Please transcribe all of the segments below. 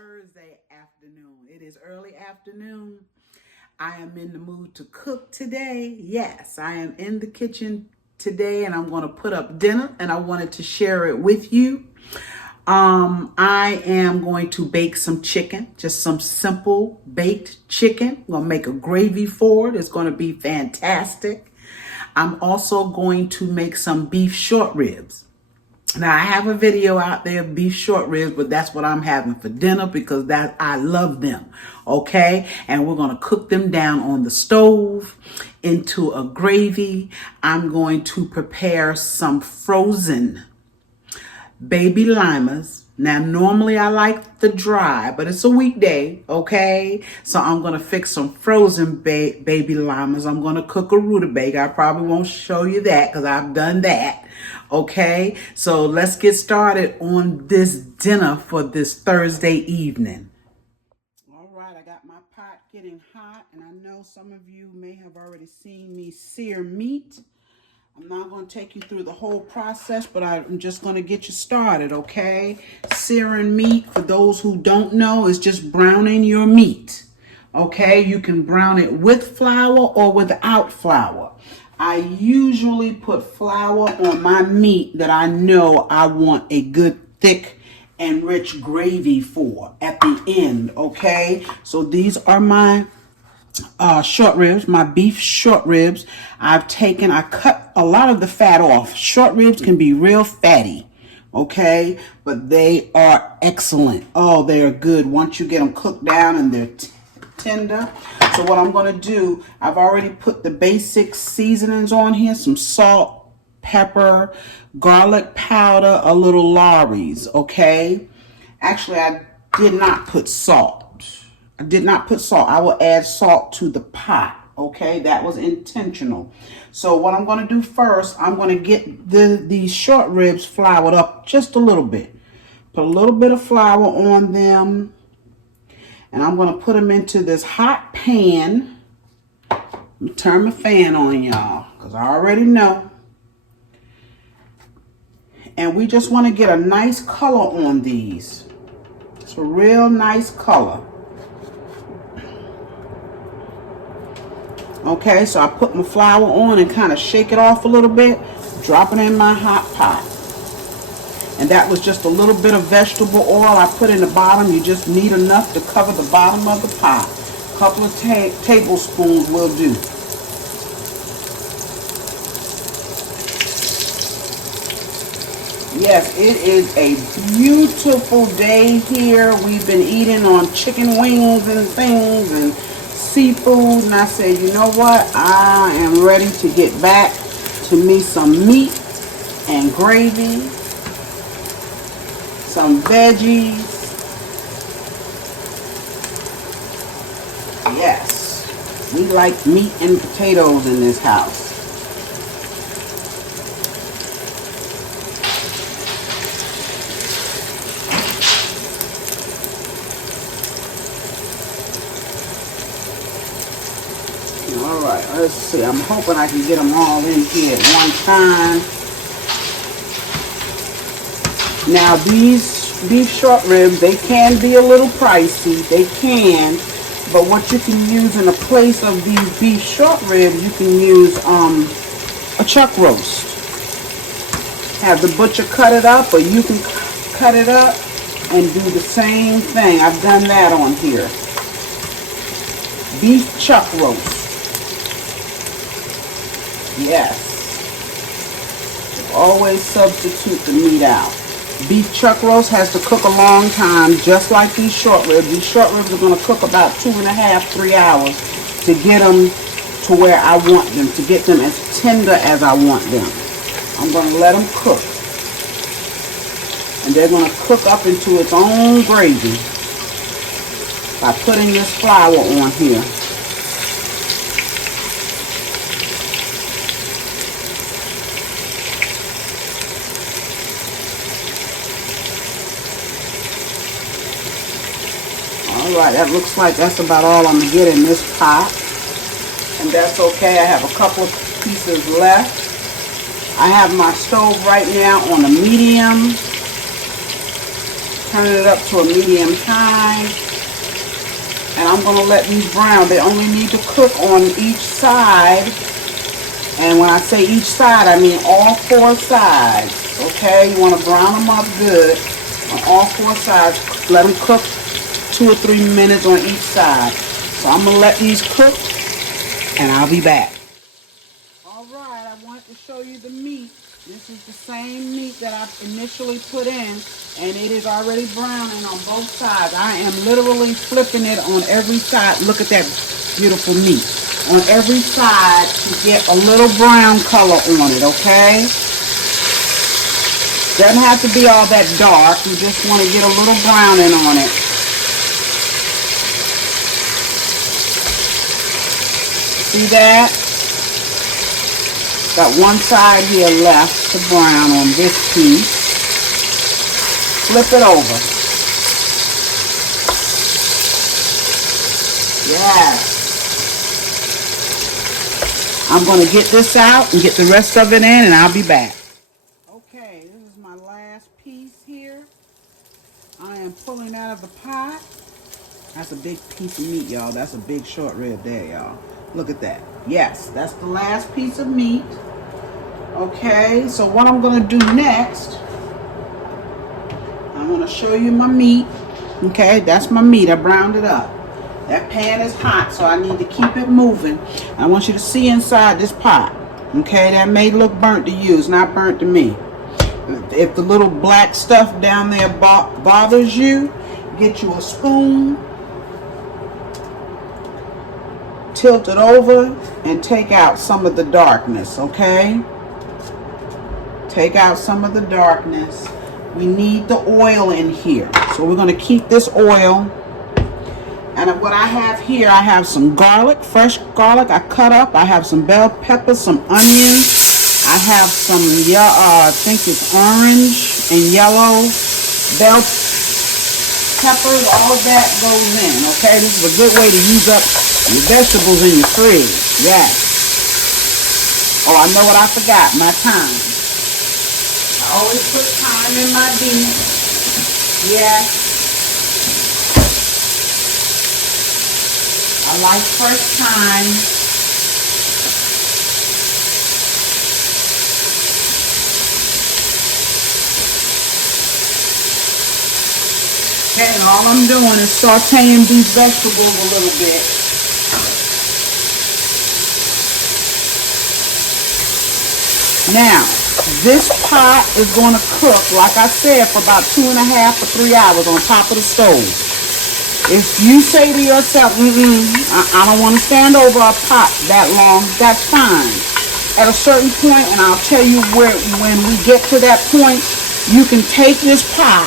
Thursday afternoon. It is early afternoon. I am in the mood to cook today. Yes, I am in the kitchen today and I'm going to put up dinner and I wanted to share it with you. I am going to bake some chicken, just some simple baked chicken. I'm going to make a gravy for it. It's going to be fantastic. I'm also going to make some beef short ribs. Now, I have a video out there of beef short ribs, but that's what I'm having for dinner because I love them, okay? And we're going to cook them down on the stove into a gravy. I'm going to prepare some frozen baby limas. Now, normally I like the dry, but it's a weekday, okay? So I'm going to fix some frozen baby limas. I'm going to cook a rutabaga. I probably won't show you that because I've done that, okay? So let's get started on this dinner for this Thursday evening. All right, I got my pot getting hot, and I know some of you may have already seen me sear meat. I'm not going to take you through the whole process, but I'm just going to get you started, okay? Searing meat, for those who don't know, is just browning your meat, okay? You can brown it with flour or without flour. I usually put flour on my meat that I know I want a good thick and rich gravy for at the end, okay? So these are my short ribs, my beef short ribs. I cut a lot of the fat off. Short ribs can be real fatty, okay? But they are excellent. Oh, they are good once you get them cooked down and they're tender. So what I'm going to do, I've already put the basic seasonings on here. Some salt, pepper, garlic powder, a little Lawry's, okay? Actually, I did not put salt. I will add salt to the pot, okay? That was intentional. So what I'm going to do first, I'm going to get these short ribs floured up just a little bit. Put a little bit of flour on them. And I'm going to put them into this hot pan. Let me turn my fan on, y'all, because I already know. And we just want to get a nice color on these. It's a real nice color. Okay, so I put my flour on and kind of shake it off a little bit, drop it in my hot pot. And that was just a little bit of vegetable oil I put in the bottom. You just need enough to cover the bottom of the pot. A couple of tablespoons will do. Yes, it is a beautiful day here. We've been eating on chicken wings and things and seafood, and I said, you know what, I am ready to get back to me some meat and gravy, some veggies. Yes, we like meat and potatoes in this house. Alright, let's see. I'm hoping I can get them all in here at one time. Now these beef short ribs, they can be a little pricey. They can. But what you can use in the place of these beef short ribs, you can use a chuck roast. Have the butcher cut it up, or you can cut it up and do the same thing. I've done that on here. Beef chuck roast. Yes. Always substitute the meat out. Beef chuck roast has to cook a long time, just like these short ribs. These short ribs are going to cook about 2.5, 3 hours to get them to where I want them, to get them as tender as I want them. I'm going to let them cook. And they're going to cook up into its own gravy by putting this flour on here. Alright, that looks like that's about all I'm going to get in this pot. And that's okay. I have a couple of pieces left. I have my stove right now on a medium. Turning it up to a medium high. And I'm going to let these brown. They only need to cook on each side. And when I say each side, I mean all 4 sides. Okay? You want to brown them up good on all 4 sides. Let them cook 2 or 3 minutes on each side. So I'm going to let these cook, and I'll be back. All right, I wanted to show you the meat. This is the same meat that I initially put in, and it is already browning on both sides. I am literally flipping it on every side. Look at that beautiful meat. On every side to get a little brown color on it, okay? Doesn't have to be all that dark. You just want to get a little browning on it. See that? Got one side here left to brown on this piece. Flip it over. Yeah. I'm going to get this out and get the rest of it in, and I'll be back. Okay, this is my last piece here. I am pulling out of the pot. That's a big piece of meat, y'all. That's a big short rib there, y'all. Look at that. Yes, that's the last piece of meat. Okay, so what I'm going to do next, I'm going to show you my meat. Okay, that's my meat. I browned it up. That pan is hot, so I need to keep it moving. I want you to see inside this pot. Okay, that may look burnt to you. It's not burnt to me. If the little black stuff down there bothers you, get you a spoon, tilt it over, and take out some of the darkness, okay? Take out some of the darkness. We need the oil in here. So we're going to keep this oil. And what I have here, I have some garlic, fresh garlic I cut up. I have some bell peppers, some onions. I have some, I think it's orange and yellow bell peppers. All of that goes in, okay? This is a good way to use up your vegetables in your fridge. Yes. Oh, I know what I forgot. My thyme. I always put thyme in my beef. Yes. I like fresh thyme. Okay, and all I'm doing is sauteing these vegetables a little bit. Now, this pot is going to cook, like I said, for about 2.5 or 3 hours on top of the stove. If you say to yourself, I don't want to stand over a pot that long, that's fine. At a certain point, and I'll tell you when we get to that point, you can take this pot,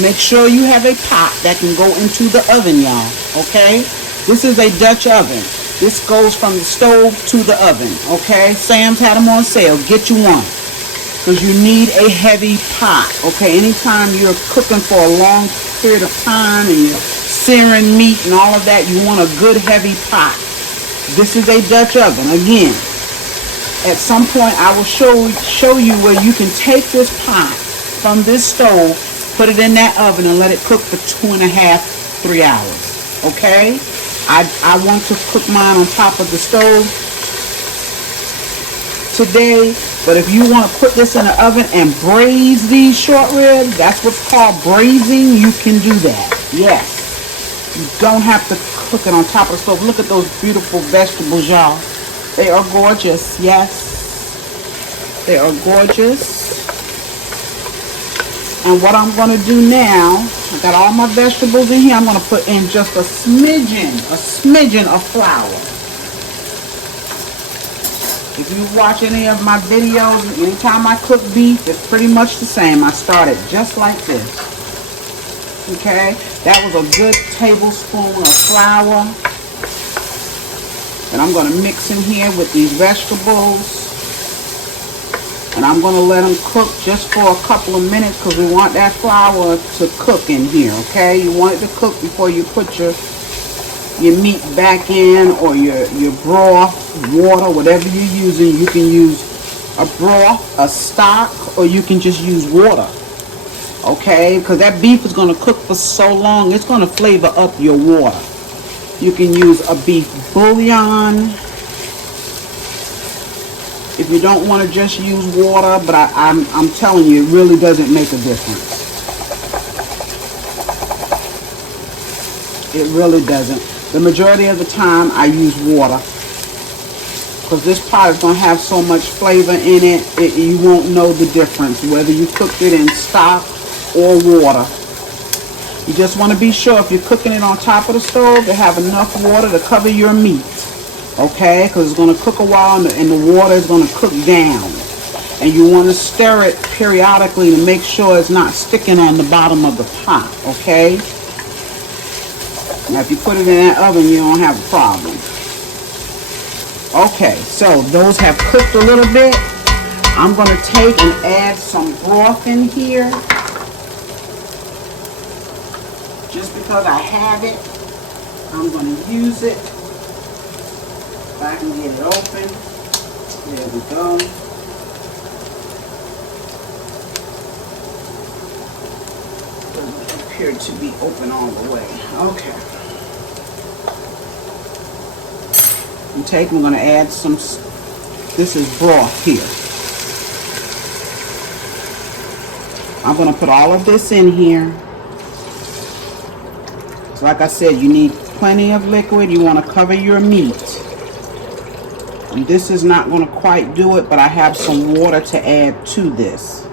make sure you have a pot that can go into the oven, y'all, okay? This is a Dutch oven. This goes from the stove to the oven, okay? Sam's had them on sale. Get you one. Because you need a heavy pot, okay? Anytime you're cooking for a long period of time and you're searing meat and all of that, you want a good heavy pot. This is a Dutch oven. Again, at some point I will show you where you can take this pot from this stove, put it in that oven, and let it cook for 2.5, 3 hours. Okay? I want to cook mine on top of the stove today, but if you want to put this in the oven and braise these short ribs, that's what's called braising, you can do that. Yes. You don't have to cook it on top of the stove. Look at those beautiful vegetables, y'all. They are gorgeous. Yes. They are gorgeous. And what I'm going to do now, I got all my vegetables in here. I'm going to put in just a smidgen of flour. If you watch any of my videos, anytime I cook beef, it's pretty much the same. I start it just like this. Okay, that was a good tablespoon of flour. And I'm going to mix in here with these vegetables. And I'm going to let them cook just for a couple of minutes because we want that flour to cook in here, okay? You want it to cook before you put your meat back in, or your broth, water, whatever you're using. You can use a broth, a stock, or you can just use water. Okay, because that beef is going to cook for so long, it's going to flavor up your water. You can use a beef bouillon if you don't want to just use water, but I'm telling you, it really doesn't make a difference. It really doesn't. The majority of the time I use water because this pot is going to have so much flavor in it, you won't know the difference whether you cooked it in stock or water. You just want to be sure if you're cooking it on top of the stove to have enough water to cover your meat. Okay, because it's going to cook a while and the water is going to cook down. And you want to stir it periodically to make sure it's not sticking on the bottom of the pot. Okay. Now if you put it in that oven, you don't have a problem. Okay, so those have cooked a little bit. I'm going to take and add some broth in here. Just because I have it, I'm going to use it. If I can get it open. There we go. Doesn't appear to be open all the way. Okay. We're going to add some, this is broth here. I'm going to put all of this in here. So like I said, you need plenty of liquid. You want to cover your meat. And this is not going to quite do it, but I have some water to add to this.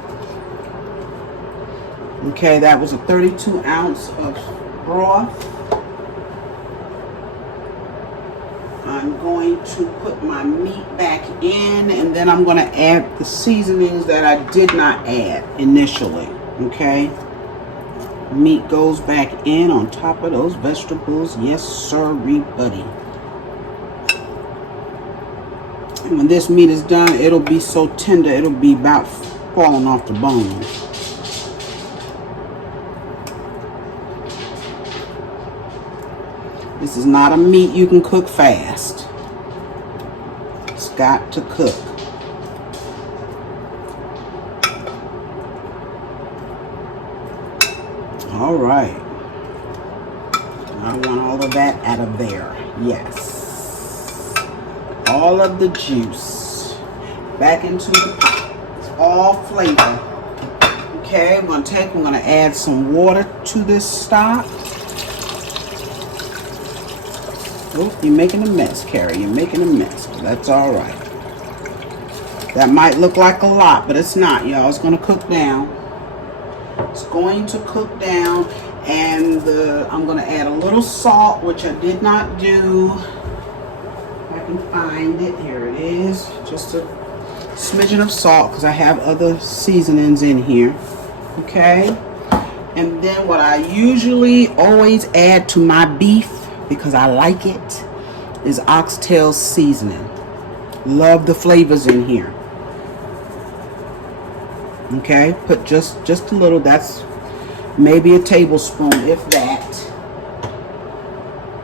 Okay, that was a 32 ounce of broth. I'm going to put my meat back in, and then I'm going to add the seasonings that I did not add initially. Okay, meat goes back in on top of those vegetables. Yes, sirree, buddy. And when this meat is done, it'll be so tender, it'll be about falling off the bone. This is not a meat you can cook fast. It's got to cook. All right. I want all of that out of there. Yes. All of the juice back into the pot. It's all flavor. Okay, we're going to add some water to this stock. Oh, you're making a mess, Carrie. You're making a mess. But that's all right. That might look like a lot, but it's not, y'all. It's going to cook down. It's going to cook down. And I'm going to add a little salt, which I did not do. If I can find it. Here it is. Just a smidgen of salt because I have other seasonings in here. Okay. And then what I usually always add to my beef, because I like it, is oxtail seasoning. Love the flavors in here. Okay, put just a little. That's maybe a tablespoon, if that.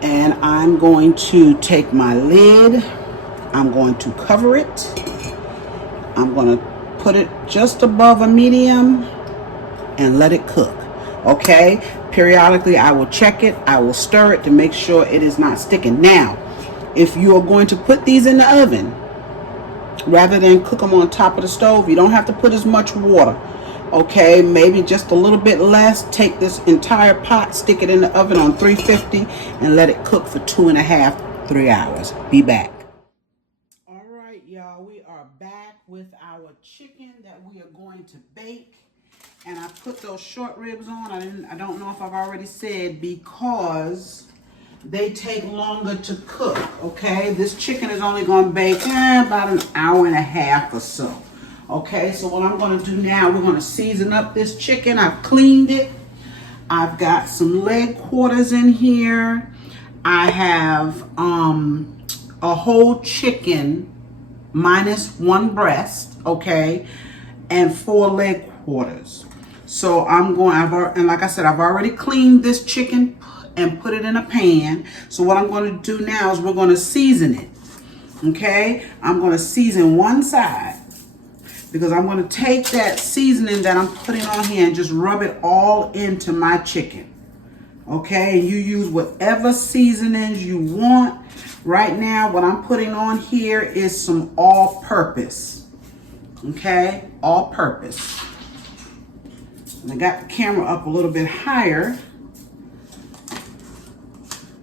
And I'm going to take my lid. I'm going to cover it. I'm going to put it just above a medium and let it cook. Okay, periodically I will check it. I will stir it to make sure it is not sticking. Now, if you are going to put these in the oven, rather than cook them on top of the stove, you don't have to put as much water. Okay, maybe just a little bit less. Take this entire pot, stick it in the oven on 350 and let it cook for 2.5 to 3 hours. Be back. All right, y'all, we are back with our chicken that we are going to bake. And I put those short ribs on. I don't know if I've already said, because they take longer to cook. Okay, this chicken is only going to bake about an hour and a half or so. Okay, so what I'm going to do now, we're going to season up this chicken. I've cleaned it. I've got some leg quarters in here. I have a whole chicken minus one breast, okay, and 4 leg quarters. So I'm going, and like I said, I've already cleaned this chicken and put it in a pan. So what I'm going to do now is we're going to season it. Okay, I'm going to season one side. because I'm going to take that seasoning that I'm putting on here and just rub it all into my chicken. Okay, and you use whatever seasonings you want. Right now, what I'm putting on here is some all-purpose. Okay, all-purpose. And I got the camera up a little bit higher.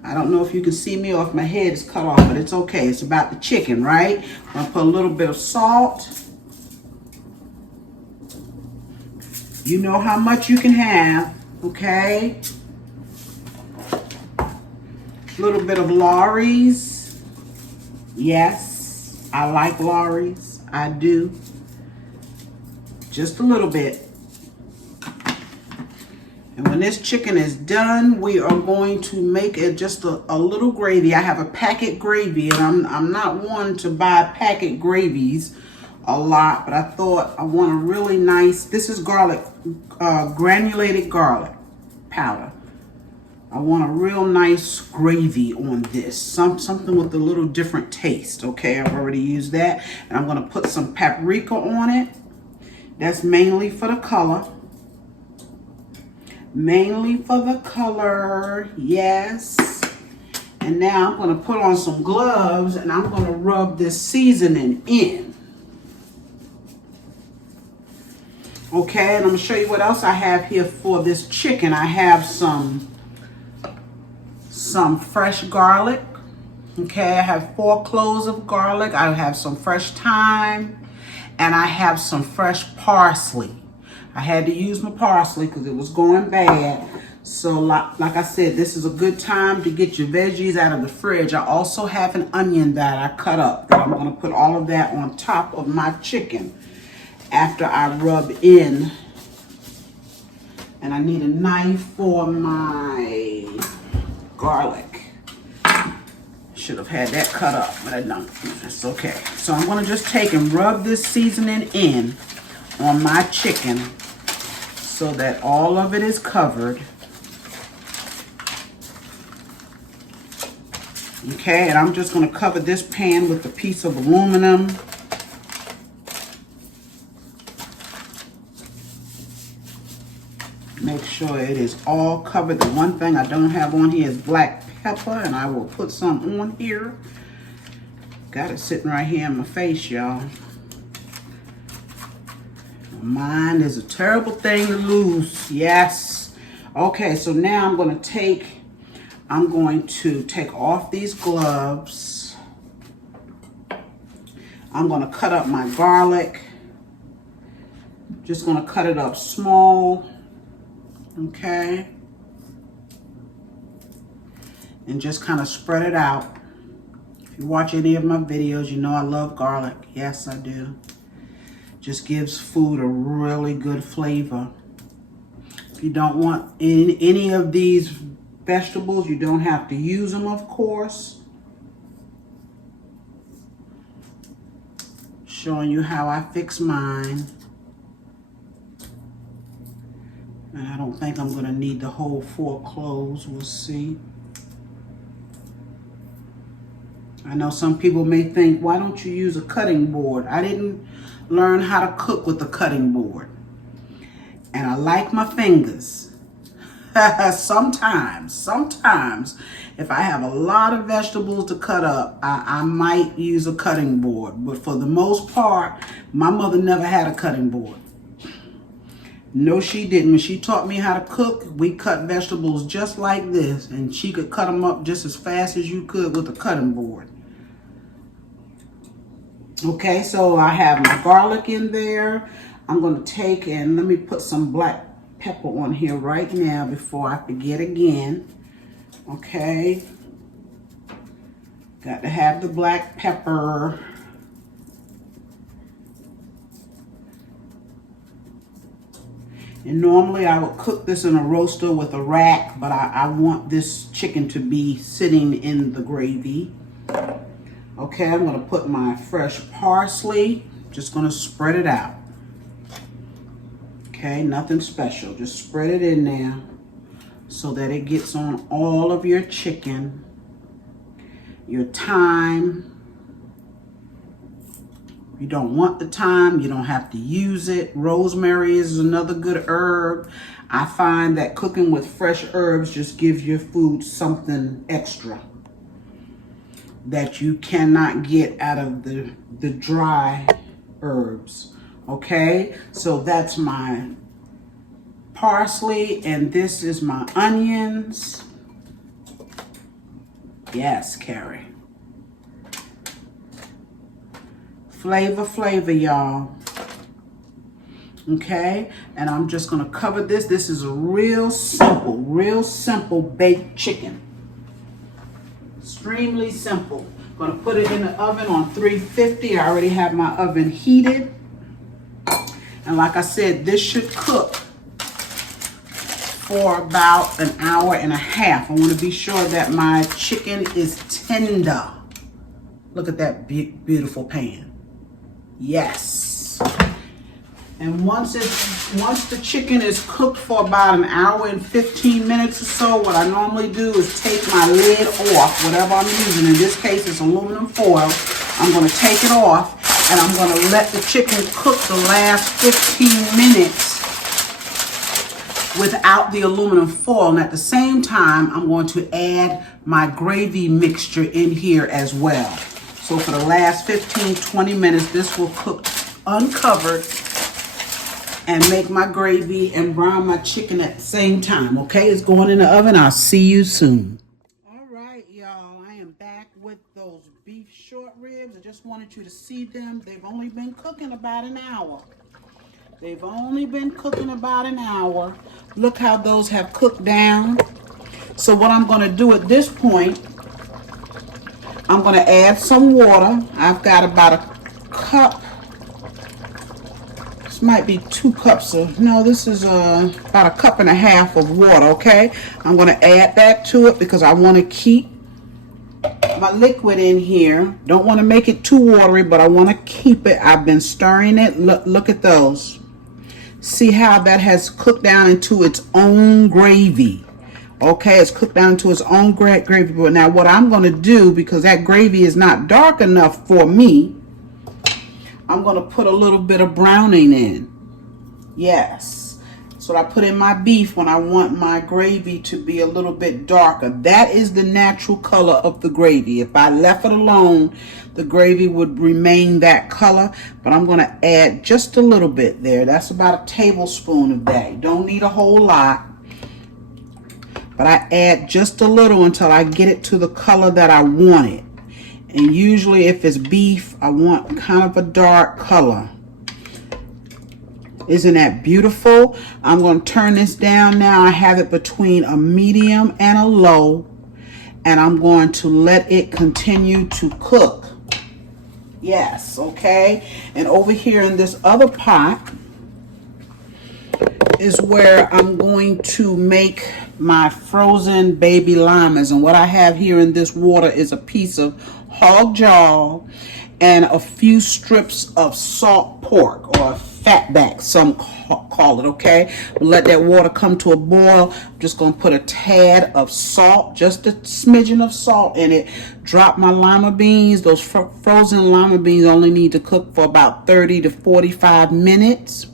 I don't know if you can see me or if my head is cut off, but it's okay. It's about the chicken, right? I'm going to put a little bit of salt. You know how much you can have, okay? A little bit of Lawry's. Yes, I like Lawry's. I do. Just a little bit. And when this chicken is done, we are going to make it just a little gravy. I have a packet gravy, and I'm not one to buy packet gravies a lot, but I thought I want a really nice, this is garlic, granulated garlic powder. I want a real nice gravy on this, something with a little different taste. Okay, I've already used that, and I'm going to put some paprika on it. That's mainly for the color. Mainly for the color, yes. And now I'm going to put on some gloves, and I'm going to rub this seasoning in. Okay, and I'm going to show you what else I have here for this chicken. I have some fresh garlic. Okay, I have 4 cloves of garlic. I have some fresh thyme, and I have some fresh parsley. I had to use my parsley because it was going bad. So like I said, this is a good time to get your veggies out of the fridge. I also have an onion that I cut up. I'm going to put all of that on top of my chicken after I rub in. And I need a knife for my garlic. Should have had that cut up, but I don't. It's okay. So I'm going to just take and rub this seasoning in on my chicken so that all of it is covered. Okay, and I'm just going to cover this pan with a piece of aluminum. Make sure it is all covered. The one thing I don't have on here is black pepper, and I will put some on here. Got it sitting right here in my face, y'all. Mine is a terrible thing to lose. Yes. Okay, so now I'm going to take off these gloves. I'm going to cut up my garlic. Just going to cut it up small. Okay. And just kind of spread it out. If you watch any of my videos, you know I love garlic. Yes, I do. Just gives food a really good flavor. If you don't want any of these vegetables, you don't have to use them, of course. Showing you how I fix mine. And I don't think I'm going to need the whole 4 cloves. We'll see. I know some people may think, why don't you use a cutting board? I didn't learn how to cook with a cutting board. And I like my fingers. Sometimes, if I have a lot of vegetables to cut up, I might use a cutting board. But for the most part, my mother never had a cutting board. No, she didn't. When she taught me how to cook, we cut vegetables just like this. And she could cut them up just as fast as you could with a cutting board. Okay, so I have my garlic in there. I'm going to take and let me put some black pepper on here right now before I forget again. Okay. Got to have the black pepper. And normally I would cook this in a roaster with a rack, but I want this chicken to be sitting in the gravy. Okay, I'm going to put my fresh parsley. Just going to spread it out. Okay, nothing special. Just spread it in there so that it gets on all of your chicken. Your thyme. You don't want the thyme, you don't have to use it. Rosemary is another good herb. I find that cooking with fresh herbs just gives your food something extra that you cannot get out of the dry herbs. Okay, so that's my parsley, and this is my onions. Yes, Carrie. Flavor, y'all. Okay, and I'm just gonna cover this. This is a real simple baked chicken. Extremely simple. Gonna put it in the oven on 350. I already have my oven heated. And like I said, this should cook for about an hour and a half. I want to be sure that my chicken is tender. Look at that beautiful pan. Yes. And once the chicken is cooked for about an hour and 15 minutes or so, what I normally do is take my lid off, whatever I'm using. In this case, it's aluminum foil. I'm going to take it off, and I'm going to let the chicken cook the last 15 minutes without the aluminum foil. And at the same time, I'm going to add my gravy mixture in here as well. So for the last 15-20 minutes, this will cook uncovered and make my gravy and brown my chicken at the same time. Okay, it's going in the oven. I'll see you soon. All right, y'all, I am back with those beef short ribs. I just wanted you to see them. They've only been cooking about an hour. They've only been cooking about an hour. Look how those have cooked down. So what I'm going to do at this point, I'm going to add some water. I've got about a cup. This might be 2 cups of, no, this is about a cup and a half of water, okay? I'm going to add that to it because I want to keep my liquid in here. Don't want to make it too watery, but I want to keep it. I've been stirring it. Look at those. See how that has cooked down into its own gravy. Okay, it's cooked down into its own gravy. But now what I'm going to do, because that gravy is not dark enough for me, I'm going to put a little bit of browning in. Yes. So I put in my beef when I want my gravy to be a little bit darker. That is the natural color of the gravy. If I left it alone, the gravy would remain that color. But I'm going to add just a little bit there. That's about a tablespoon of that. You don't need a whole lot. But I add just a little until I get it to the color that I want it. And usually if it's beef, I want kind of a dark color. Isn't that beautiful? I'm going to turn this down now. I have it between a medium and a low. And I'm going to let it continue to cook. Yes, okay. And over here in this other pot is where I'm going to make my frozen baby llamas. And what I have here in this water is a piece of hog jaw and a few strips of salt pork, or fatback, some call it, okay? We'll let that water come to a boil. I'm just going to put a tad of salt, just a smidgen of salt in it. Drop my lima beans. Those frozen lima beans only need to cook for about 30 to 45 minutes.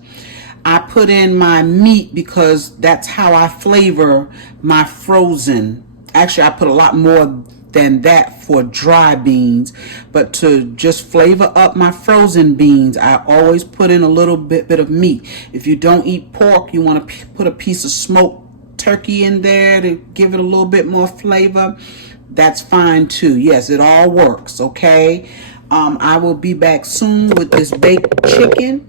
I put in my meat because that's how I flavor my frozen. Actually, I put a lot more than that for dry beans, but to just flavor up my frozen beans, I always put in a little bit of meat. If you don't eat pork, you want to put a piece of smoked turkey in there to give it a little bit more flavor. That's fine too. Yes, it all works, okay? I will be back soon with this baked chicken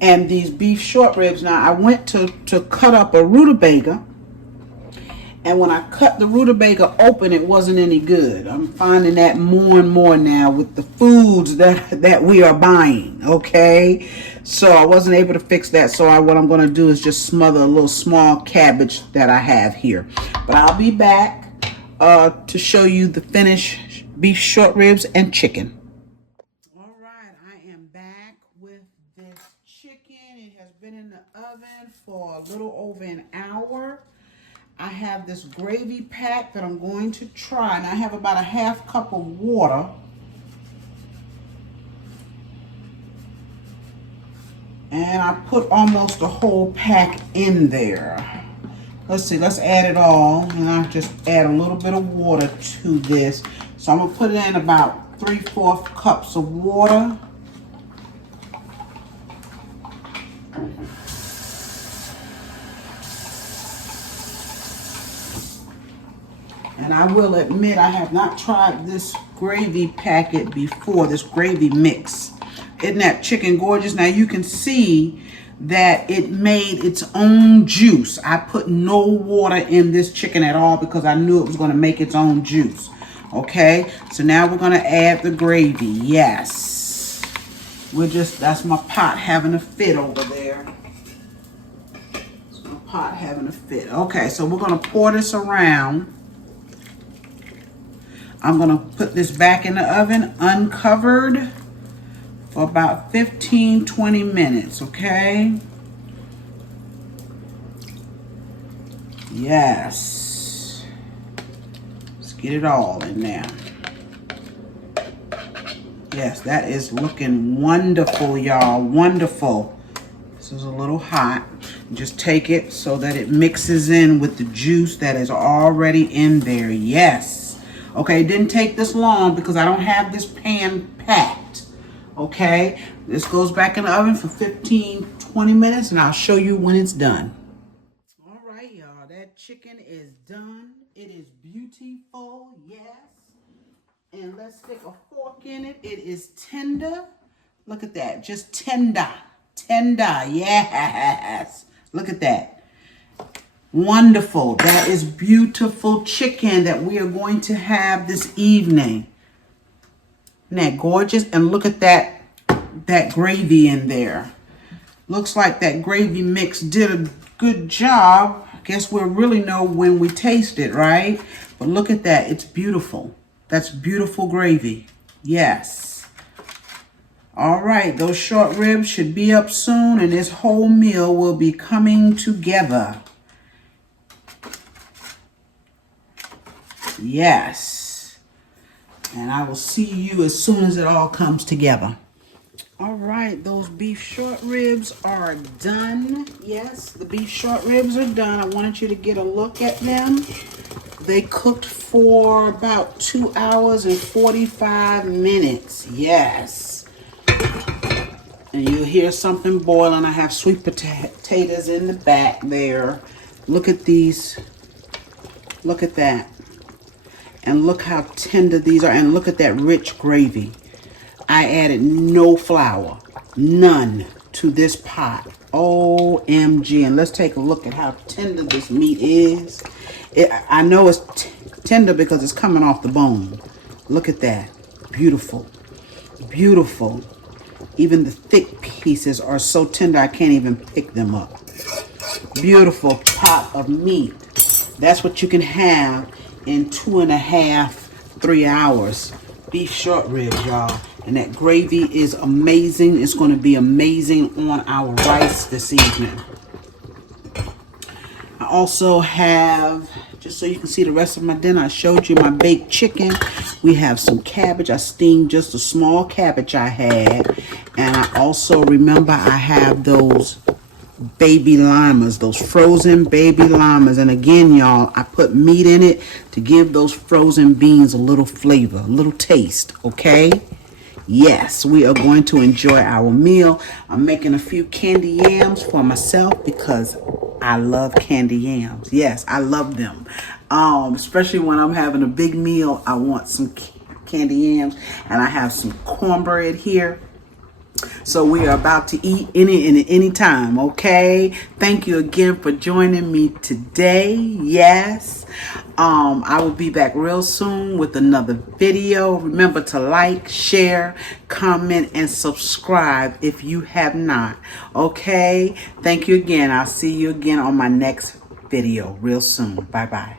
and these beef short ribs. Now, I went to cut up a rutabaga, and when I cut the rutabaga open, it wasn't any good. I'm finding that more and more now with the foods that we are buying, okay? So I wasn't able to fix that. So what I'm going to do is just smother a little small cabbage that I have here. But I'll be back to show you the finished beef short ribs and chicken. All right, I am back with this chicken. It has been in the oven for a little over an hour. I have this gravy pack that I'm going to try, and I have about a half cup of water. And I put almost the whole pack in there. Let's see, let's add it all. And I just add a little bit of water to this. So I'm gonna put in about 3/4 cups of water. And I will admit I have not tried this gravy packet before, this gravy mix. Isn't that chicken gorgeous? Now you can see that it made its own juice. I put no water in this chicken at all because I knew it was going to make its own juice. Okay, so now we're going to add the gravy. Yes. That's my pot having a fit over there. It's my pot having a fit. Okay, so we're going to pour this around. I'm going to put this back in the oven uncovered for about 15-20 minutes, okay? Yes. Let's get it all in there. Yes, that is looking wonderful, y'all. Wonderful. This is a little hot. Just take it so that it mixes in with the juice that is already in there. Yes. Okay, it didn't take this long because I don't have this pan packed. Okay, this goes back in the oven for 15-20 minutes and I'll show you when it's done. All right, y'all, that chicken is done. It is beautiful, yes. And let's stick a fork in it. It is tender. Look at that, just tender, yes. Look at that. Wonderful. That is beautiful chicken that we are going to have this evening. Isn't that gorgeous? And look at that gravy in there. Looks like that gravy mix did a good job. I guess we'll really know when we taste it, right? But look at that. It's beautiful. That's beautiful gravy. Yes. All right. Those short ribs should be up soon, and this whole meal will be coming together. Yes. And I will see you as soon as it all comes together. All right, those beef short ribs are done. Yes, the beef short ribs are done. I wanted you to get a look at them. They cooked for about 2 hours and 45 minutes. Yes. And you'll hear something boiling. I have sweet potatoes in the back there. Look at these. Look at that. And look how tender these are. And look at that rich gravy. I added no flour. None to this pot. OMG. And let's take a look at how tender this meat is. I know it's tender because it's coming off the bone. Look at that. Beautiful. Beautiful. Even the thick pieces are so tender I can't even pick them up. Beautiful pot of meat. That's what you can have in 2.5-3 hours. Beef short ribs, y'all. And that gravy is amazing. It's going to be amazing on our rice this evening. I also have, just so you can see the rest of my dinner, I showed you my baked chicken. We have some cabbage. I steamed just a small cabbage I had. And I also remember I have those baby limas, those frozen baby limas. And again, y'all, I put meat in it to give those frozen beans a little flavor, a little taste, okay? Yes, we are going to enjoy our meal. I'm making a few candy yams for myself because I love candy yams. Yes, I love them. Especially when I'm having a big meal, I want some candy yams. And I have some cornbread here. So we are about to eat any time, okay? Thank you again for joining me today. Yes. I will be back real soon with another video. Remember to like, share, comment, and subscribe if you have not. Okay? Thank you again. I'll see you again on my next video real soon. Bye-bye.